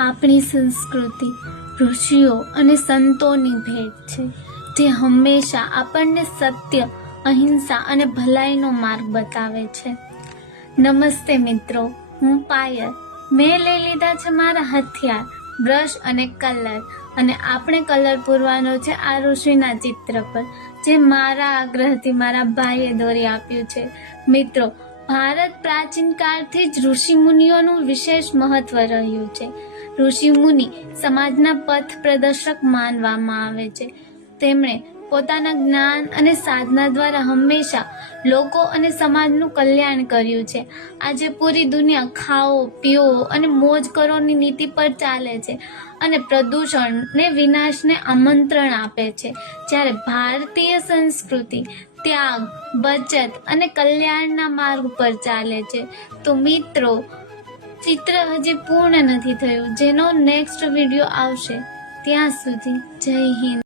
આપણી સંસ્કૃતિ ઋષિઓ અને સંતોની ભેટ છે, જે હંમેશા આપણને સત્ય, અહિંસા અને ભલાઈનો માર્ગ બતાવે છે. નમસ્તે મિત્રો, હું પાયલ. મેં લઈ લીધા છે મારા હથિયાર, બ્રશ અને કલર, અને આપણે કલર પૂરવાનો છે આ ઋષિના ચિત્ર પર, જે મારા આગ્રહથી મારા ભાઈએ દોરી આપ્યું છે. મિત્રો, ભારત પ્રાચીન કાળથી જ ઋષિ મુનિઓનું વિશેષ મહત્વ રહ્યું છે. ઋષિ મુનિ સમાજના પથ પ્રદર્શક માનવામાં આવે છે. તેમણે પોતાના જ્ઞાન અને સાધના દ્વારા હંમેશા લોકો અને સમાજનું કલ્યાણ કર્યું છે. આજે પૂરી દુનિયા ખાઓ, પીઓ અને મોજ કરોની નીતિ પર ચાલે છે અને પ્રદૂષણને વિનાશને આમંત્રણ આપે છે, જ્યારે ભારતીય સંસ્કૃતિ ત્યાગ, બચત અને કલ્યાણના માર્ગ પર ચાલે છે. તો મિત્રો, ચિત્ર હજી પૂર્ણ નથી થયું, જેનો નેક્સ્ટ વિડીયો આવશે. ત્યાં સુધી જય હિન્દ.